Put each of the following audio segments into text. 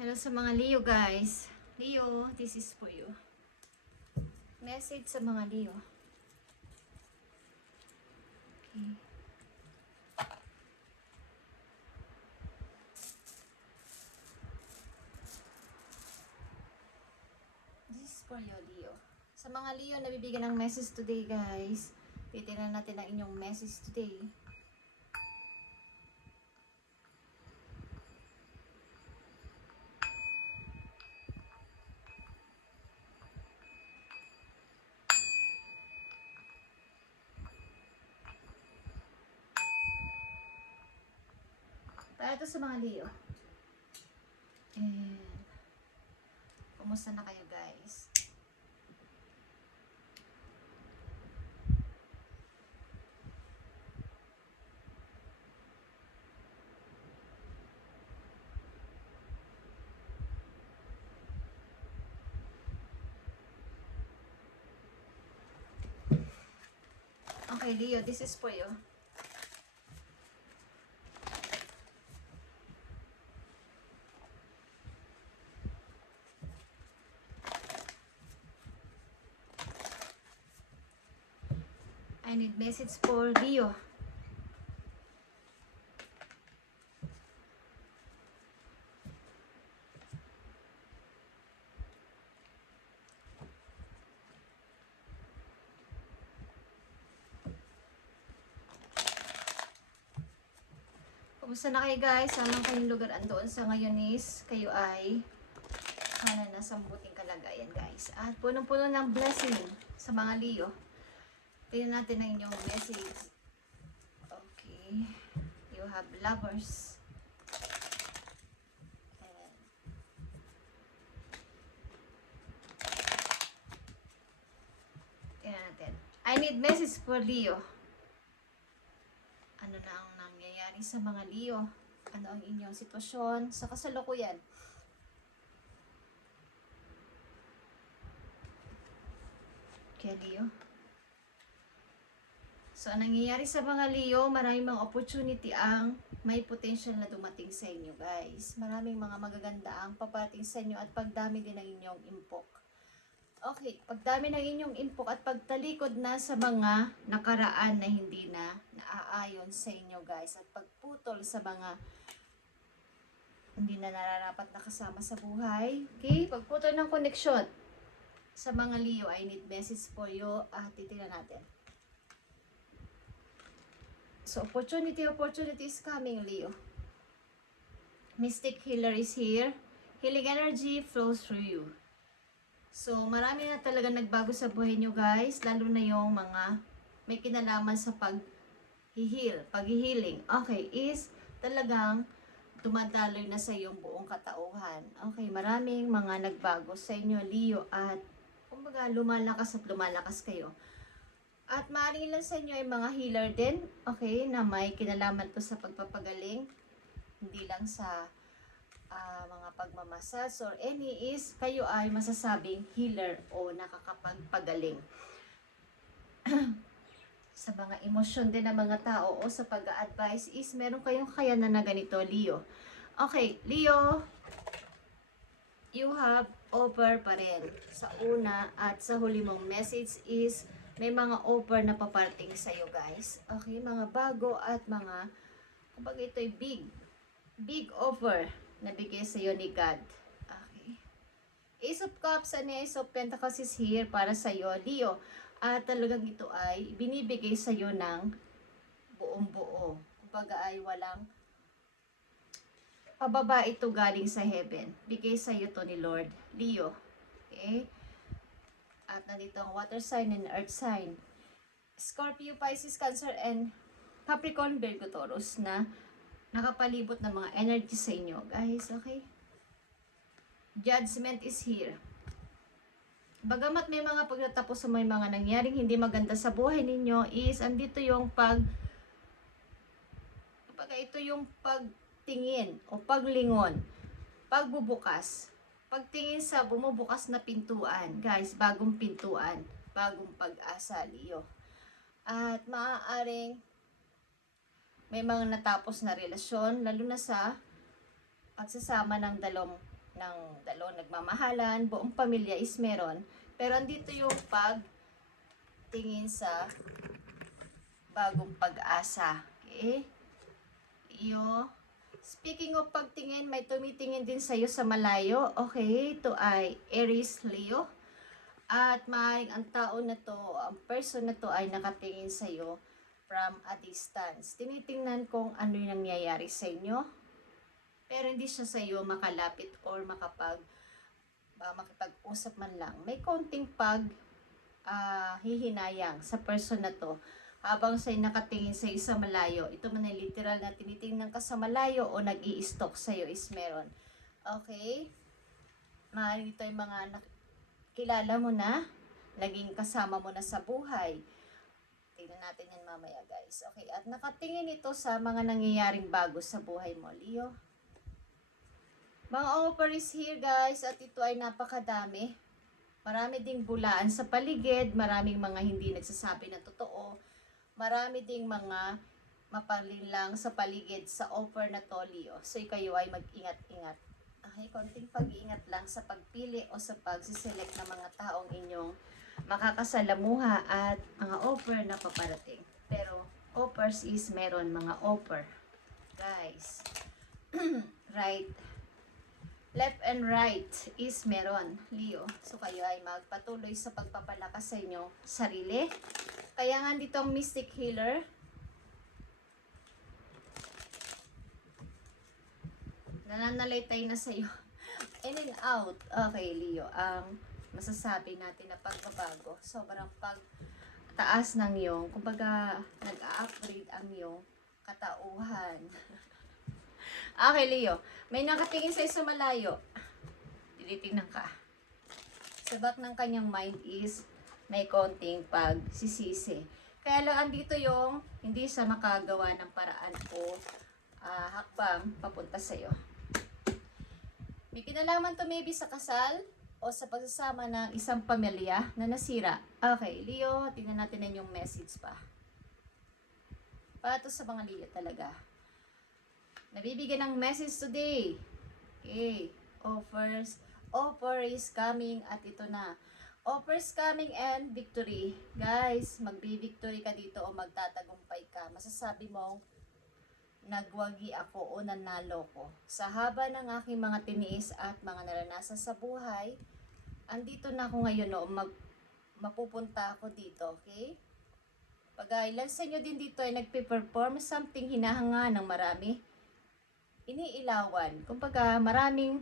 Hello sa mga Leo guys. Leo, this is for you. Message sa mga Leo. Okay. This is for you, Leo. Sa mga Leo na bibigyan ng message today guys. Titignan natin ang inyong message today. Para ito sa mga Leo. And, kumusta na kayo guys? Okay, Leo, this is for you. I need message for Leo. Kumusta na kayo guys? Saan kayong lugar andoon sa ngayon is kayo ay nasa mabuting kalagayan guys. At punong-puno ng blessing sa mga Leo. Tingnan natin ang inyong message. Okay. You have lovers. And tingnan natin. I need message for Leo. Ano na ang nangyayari sa mga Leo? Ano ang inyong sitwasyon sa kasalukuyan? Okay, Leo. So, ang nangyayari sa mga Leo, maraming mga opportunity ang may potential na dumating sa inyo, guys. Maraming mga magaganda ang paparating sa inyo at pagdami din ng inyong impok. Okay, pagdami ng inyong impok at pagtalikod na sa mga nakaraan na hindi na naaayon sa inyo, guys. At pagputol sa mga hindi na nararapat na kasama sa buhay. Okay, pagputol ng koneksyon sa mga Leo, I need message for you. Titignan natin. So, opportunity is coming, Leo. Mystic Healer is here. Healing energy flows through you. So, marami na talaga nagbago sa buhay nyo, guys. Lalo na yung mga may kinalaman sa pag-healing. Okay, is talagang dumadaloy na sa iyong buong katauhan. Okay, maraming mga nagbago sa inyo, Leo. At, kumbaga, lumalakas kayo. At maaaring ilan sa inyo ay mga healer din, okay, na may kinalaman to sa pagpapagaling, hindi lang sa mga pagmamasas or any is, kayo ay masasabing healer o nakakapagpagaling. Sa mga emosyon din ng mga tao o sa pag-a-advise is, meron kayong kakayanan na ganito, Leo. Okay, Leo, you have offer pa rin. Sa una at sa huli mong message is, may mga offer na paparating sa iyo, guys. Okay, mga bago at mga, kumbaga ito'y big offer na bigay sa iyo ni God. Okay. Ace of Cups and Ace of Pentacles is here para sa iyo, Leo. At talagang ito ay binibigay sa iyo ng buong buo. Kumbaga ay walang pababa ito galing sa heaven. Bigay sa iyo to ni Lord, Leo. Okay. At nandito ang water sign and earth sign. Scorpio, Pisces, Cancer, and Capricorn, Virgo, Taurus na nakapalibot ng mga energy sa inyo, guys. Okay? Judgment is here. Bagamat may mga pagtatapos sa may mga nangyaring hindi maganda sa buhay ninyo is andito yung ito yung pagtingin o paglingon, pagbubukas. Pagtingin sa bumubukas na pintuan, guys, bagong pintuan, bagong pag-asa, Leo. At maaaring may mga natapos na relasyon, lalo na sa pagsasama ng dalawang ng dalawang nagmamahalan, buong pamilya is meron. Pero andito yung pagtingin sa bagong pag-asa. Okay? Leo. Speaking of pagtingin, may tumitingin din sa'yo sa malayo. Okay? Ito ay Aries, Leo. At maaaring ang tao na to, ang person na to ay nakatingin sa'yo from a distance. Tinitingnan kung ano yung nangyayari sa inyo. Pero hindi siya sa'yo makalapit or makipag-usap man lang. May konting hihinayang sa person na to. Habang sa'yo nakatingin sa'yo sa malayo, ito man ay literal na tinitingnan ka sa malayo o nag-i-stalk sa'yo is meron. Okay? Maaaring ito ay mga kilala mo na, naging kasama mo na sa buhay. Tingnan natin yan mamaya, guys. Okay, at nakatingin ito sa mga nangyayaring bago sa buhay mo, Leo. Mga offer is here, guys, at ito ay napakadami. Marami ding bulaan sa paligid, maraming mga hindi nagsasabi na totoo, marami ding mga mapalinlang sa paligid sa offer na to, Leo. So, kayo ay mag-ingat-ingat. Okay, konting pag-iingat lang sa pagpili o sa pagsiselect ng mga taong inyong makakasalamuha at mga offer na paparating. Pero offers is meron mga offer. Guys, right, left and right is meron, Leo. So kayo ay magpatuloy sa pagpapalakas sa inyong sarili. Kaya nga dito ang Mystic Healer, nananalaytay na sa'yo. In and out. Okay, Leo. Ang masasabi natin na pagbabago, sobrang pagtaas ng iyong, kumbaga, nag-upgrade ang iyong katauhan. Okay, Leo. May nakatingin sa'yo sa malayo. Tinitingnan ka. Sa back ng kanyang mind is may konting pagsisisi. Kaya lang andito yung hindi siya makagawa ng paraan o hakbang papunta sa'yo. May kinalaman to maybe sa kasal o sa pagsasama ng isang pamilya na nasira. Okay, Leo, tingnan natin na yung message pa. Para to sa mga Leo talaga. Nabibigyan ng message today. Okay, offer is coming at ito na. Offers coming and victory. Guys, magbi-victory ka dito o magtatagumpay ka. Masasabi mong nagwagi ako o nanalo ko. Sa haba ng aking mga tiniis at mga naranasan sa buhay, andito na ako ngayon o mapupunta ako dito, okay? Pag ilan sa inyo din dito ay nagpe-perform something hinahanga ng marami, iniilawan. Kumbaga maraming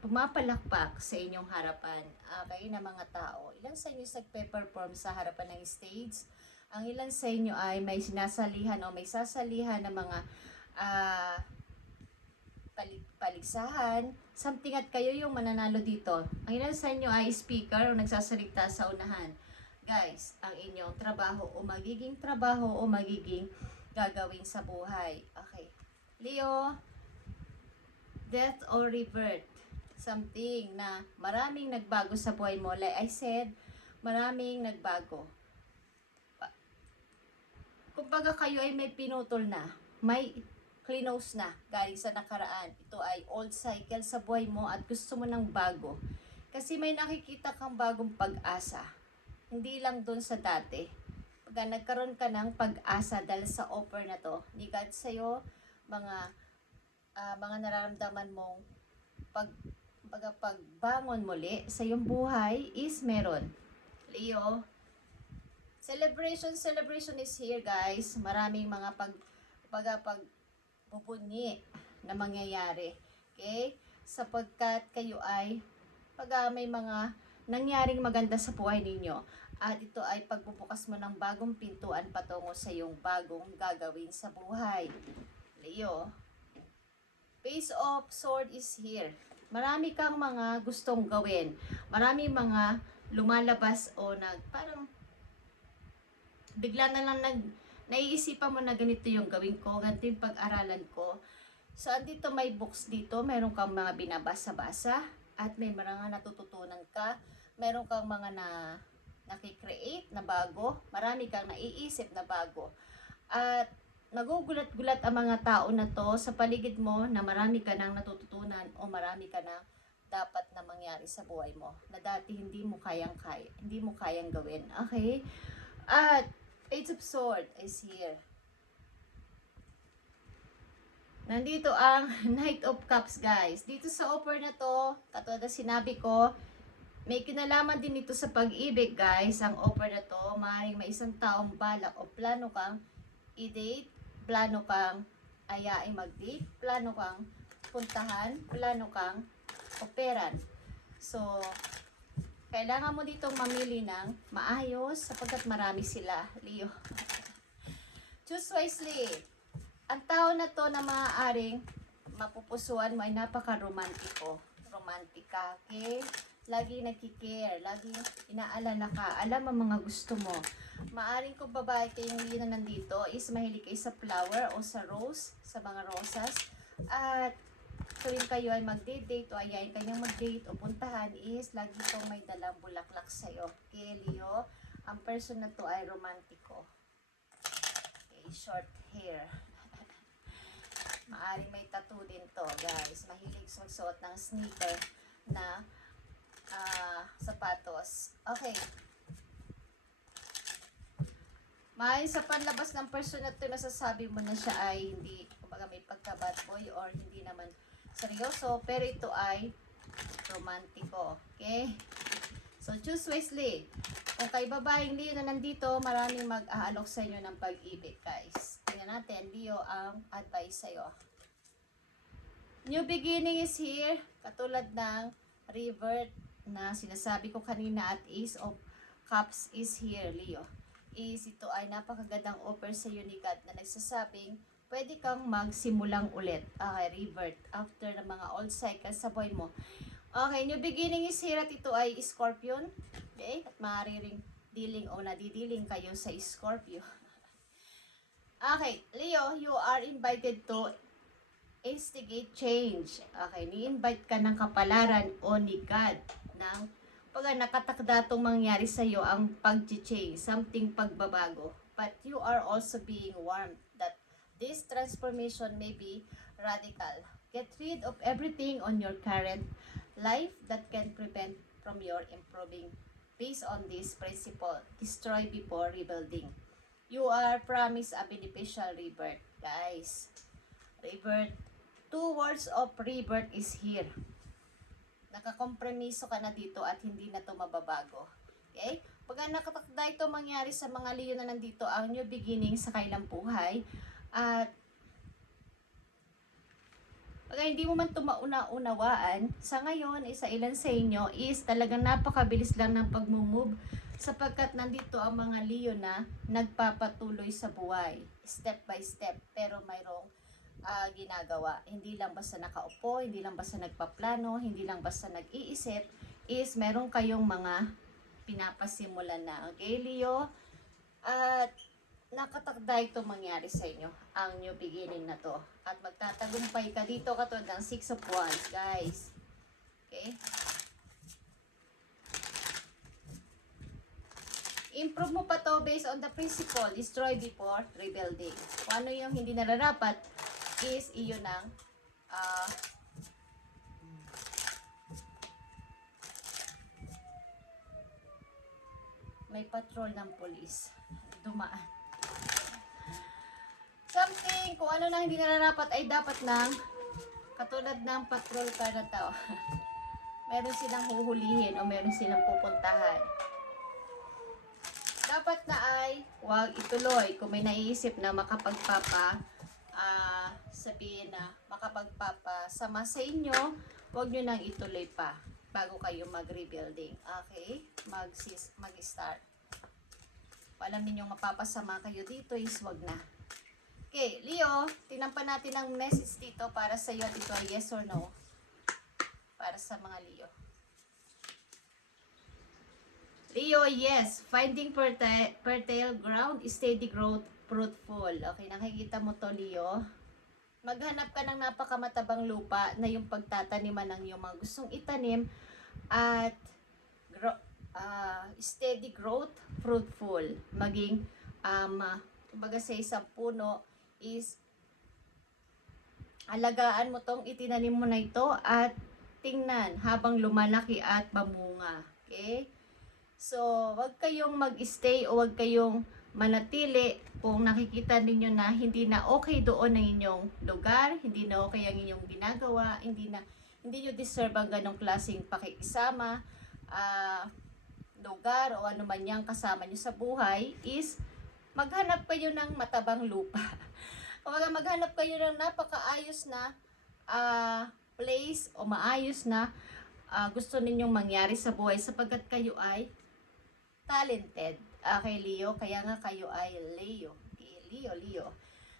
pumapalakpak sa inyong harapan. Okay, na mga tao. Ilan sa inyo nagpe-perform sa harapan ng stage? Ang ilan sa inyo ay may sinasalihan o may sasalihan ng mga paligsahan, something at kayo yung mananalo dito. Ang ilan sa inyo ay speaker o nagsasalita sa unahan. Guys, ang inyong trabaho o magiging gagawin sa buhay. Okay. Leo, death or rebirth. Something na maraming nagbago sa buhay mo. Like I said, maraming nagbago. Kumbaga kayo ay may pinutol na. May close na galing sa nakaraan. Ito ay old cycle sa buhay mo at gusto mo ng bago. Kasi may nakikita kang bagong pag-asa. Hindi lang dun sa dati. Pag nagkaroon ka ng pag-asa dahil sa offer na to, ni God sa'yo, mga nararamdaman mong pagbangon muli sa iyong buhay is meron. Leo, celebration is here, guys. Maraming mga pagbubunyi na mangyayari. Okay? Sapagkat kayo ay may mga nangyaring maganda sa buhay ninyo. At ito ay pagbubukas mo ng bagong pintuan patungo sa iyong bagong gagawin sa buhay. Leo, Page of Sword is here. Marami kang mga gustong gawin. Marami mga lumalabas o parang bigla na lang naiisipan mo na ganito yung gawin ko, ganito yung pag-aralan ko. So, andito may books dito, meron kang mga binabasa-basa, at may mga natututunan ka, meron kang mga nakikreate na bago, marami kang naiisip na bago. At nagugulat-gulat ang mga tao na to sa paligid mo na marami ka nang natututunan o marami ka nang dapat na mangyari sa buhay mo na dati hindi mo kayang gawin. Okay? At Page of Swords is here. Nandito ang Knight of Cups, guys. Dito sa offer na to, katulad na sinabi ko, may kinalaman din ito sa pag-ibig, guys. Ang offer na to, maaaring may isang taong balak o plano kang i-date, plano kang ayaing mag-date, plano kang puntahan, plano kang operan. So, kailangan mo ditong mamili ng maayos sapagkat marami sila, Leo. Choose wisely. Ang tao na to na maaaring mapupusuan mo ay napaka-romantiko. Romantika, okay? Lagi nagkikare, lagi inaalala ka. Alam ang mga gusto mo. Maaring kung babae kayong Leo na nandito is mahilig kayo sa flower o sa rose, sa mga rosas. At tuwing kayo ay mag-date o ayayin kanyang mag-date o puntahan is lagi itong may dalang bulaklak sa'yo. Okay, Leo? Ang person na to ay romantiko. Okay, short hair. Maaring may tattoo din to, guys. Mahilig magsuot ng sneaker na sapatos. Okay. Maaring sa panlabas ng person na to, masasabi mo na siya ay hindi, kumbaga may pagka-bad boy or hindi naman seryoso, pero ito ay romantiko. Okay? So, choose wisely. Kung kay babaeng Leo na nandito, maraming mag-aalok sa inyo ng pag-ibig, guys. Tingnan natin, Leo, ang advice sa'yo. New beginning is here. Katulad ng revert na sinasabi ko kanina at Ace of Cups is here, Leo. Ito ay napakagandang offer sa iyo ni God na nagsasabing pwede kang magsimulang ulit. Okay, revert after ng mga old cycles sa buhay mo. Okay, new beginning is here at ito ay Scorpion. Okay, at maaari ring dealing o nadidealing kayo sa Scorpio. Okay, Leo, you are invited to instigate change. Okay, ni-invite ka ng kapalaran o ni God ng pag nakatakda itong mangyari sa iyo ang pag-change, something pagbabago. But you are also being warned that this transformation may be radical. Get rid of everything on your current life that can prevent from your improving. Based on this principle, destroy before rebuilding. You are promised a beneficial rebirth, guys. Rebirth. 2 words of rebirth is here. Nakakompromiso ka na dito at hindi na to mababago. Okay? Pag nakatakda ito mangyari sa mga Leo na nandito, ang new beginning sa kailang buhay. At pag hindi mo man ito mauna-unawaan, sa ngayon, sa ilan sa inyo is talagang napakabilis lang ng pag-move sapagkat nandito ang mga Leo na nagpapatuloy sa buhay. Step by step. Pero mayroong ginagawa. Hindi lang basta nakaupo, hindi lang basta nagpaplano, hindi lang basta nag-iisip, is meron kayong mga pinapasimulan na. Okay, Leo? At nakatakda ito mangyari sa inyo, ang new beginning na to. At magtatagumpay ka dito katulad ng 6 of Wands, guys. Okay? Improve mo pa to based on the principle, destroy before rebuilding. Kung ano yung hindi nararapat, is iyon ng may patrol ng police dumaan. Something, kung ano na hindi nararapat ay dapat ng katulad ng patrol car na tao. Meron silang huhulihin o meron silang pupuntahan. Dapat na ay huwag ituloy kung may naiisip na sabihin na makapagpapasama sa inyo, huwag nyo nang ituloy pa bago kayo mag-rebuilding. Okay? Mag-start. Alam ninyong mapapasama kayo dito is wag na. Okay, Leo, tingnan pa natin ang message dito para sa iyo. Dito ay yes or no. Para sa mga Leo. Leo, yes. Finding fertile ground, steady growth, fruitful. Okay, nakikita mo to, Leo. Maghanap ka ng napakamatabang lupa na yung pagtataniman ng iyong mga gustong itanim at steady growth, fruitful. Maging, kumbaga sa isang puno is alagaan mo tong itinanim mo na ito at tingnan habang lumalaki at mamunga. Okay? So, wag kayong mag-stay o wag kayong manatili kung nakikita ninyo na hindi na okay doon ang inyong lugar, hindi na okay ang inyong ginagawa, hindi nyo deserve ang ganong klaseng pakikisama, lugar o ano man yang kasama nyo sa buhay, is maghanap kayo ng matabang lupa. O maghanap kayo ng napakaayos na place o maayos na gusto ninyong mangyari sa buhay sapagkat kayo ay talented. Okay, Leo. Kaya nga kayo ay Leo. Okay, Leo.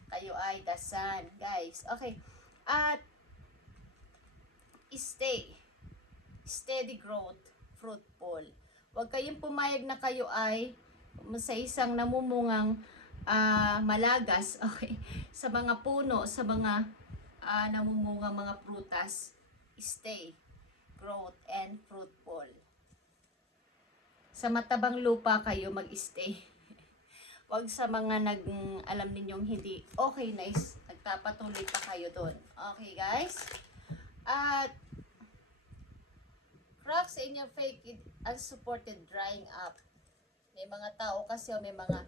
Kayo ay the sun, guys. Okay. At steady growth, fruitful. Huwag kayong pumayag na kayo ay sa isang namumungang malagas, okay, sa mga puno, sa mga namumungang mga prutas. Stay, growth, and fruitful. Sa matabang lupa kayo mag-stay. Huwag sa mga alam ninyong hindi okay na nagpapatuloy pa kayo doon. Okay, guys? At cracks in your fake unsupported drying up. May mga tao kasi o may mga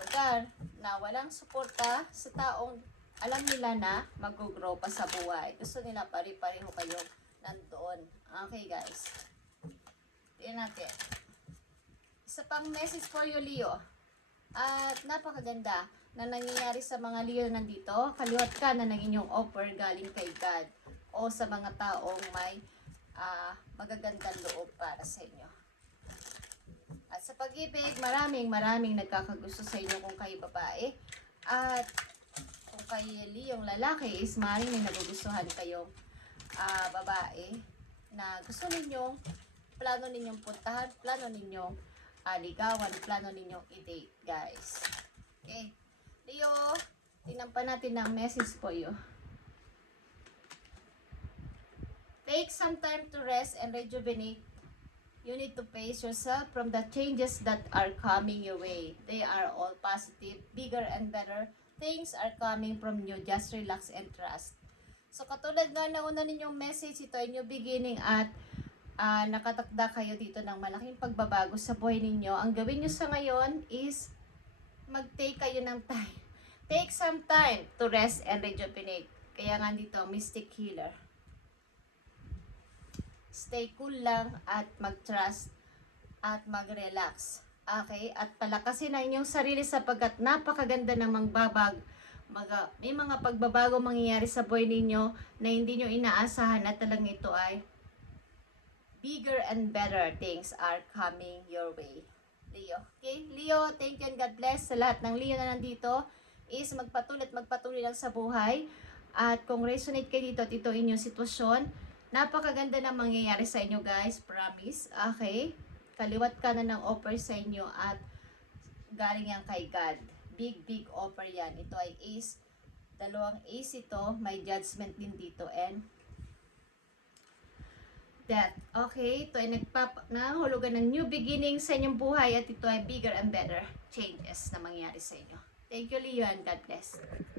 lugar na walang suporta sa taong alam nila na mag-grow pa sa buhay. Gusto nila pari-pareho kayo nandoon. Okay, guys? Tingnan natin. Isa pang message for you, Leo. At napakaganda na nangyayari sa mga Leo nandito. Kaliwat ka na ng inyong offer galing kay God o sa mga taong may magagandang loob para sa inyo. At sa pag-ibig, maraming nagkakagusto sa inyo kung kayo babae. At kung kayo Leo, yung lalaki, is maaaring may nagugustuhan kayong babae na gusto ninyong, plano ninyong puntahan, plano ninyong ligawan, plano ninyong i-date, guys. Okay. Leo, tingnan pa natin ang message for you. Take some time to rest and rejuvenate. You need to pace yourself from the changes that are coming your way. They are all positive, bigger and better. Things are coming from you. Just relax and trust. So, katulad nga na una ninyong message, ito ay new beginning at nakatakda kayo dito ng malaking pagbabago sa buhay ninyo. Ang gawin nyo sa ngayon is mag-take kayo ng time. Take some time to rest and rejuvenate. Kaya nga dito, mystic healer. Stay cool lang at mag-trust at mag-relax. Okay? At palakasin ang inyong sarili sapagkat napakaganda ng may mga pagbabago mangyayari sa buhay ninyo na hindi nyo inaasahan at talagang ito ay bigger and better things are coming your way. Leo. Okay? Leo, thank you and God bless sa lahat ng Leo na nandito. Is magpatuloy lang sa buhay. At kung resonate kayo dito at ito inyong sitwasyon, napakaganda na mangyayari sa inyo, guys. Promise. Okay? Kaliwat ka na ng offer sa inyo at galing yan kay God. Big offer yan. Ito ay ace. Dalawang ace ito. May judgment din dito and death. Okay, ito ay nahulugan ng new beginning sa inyong buhay at ito ay bigger and better changes na mangyari sa inyo. Thank you, Leo, and God bless.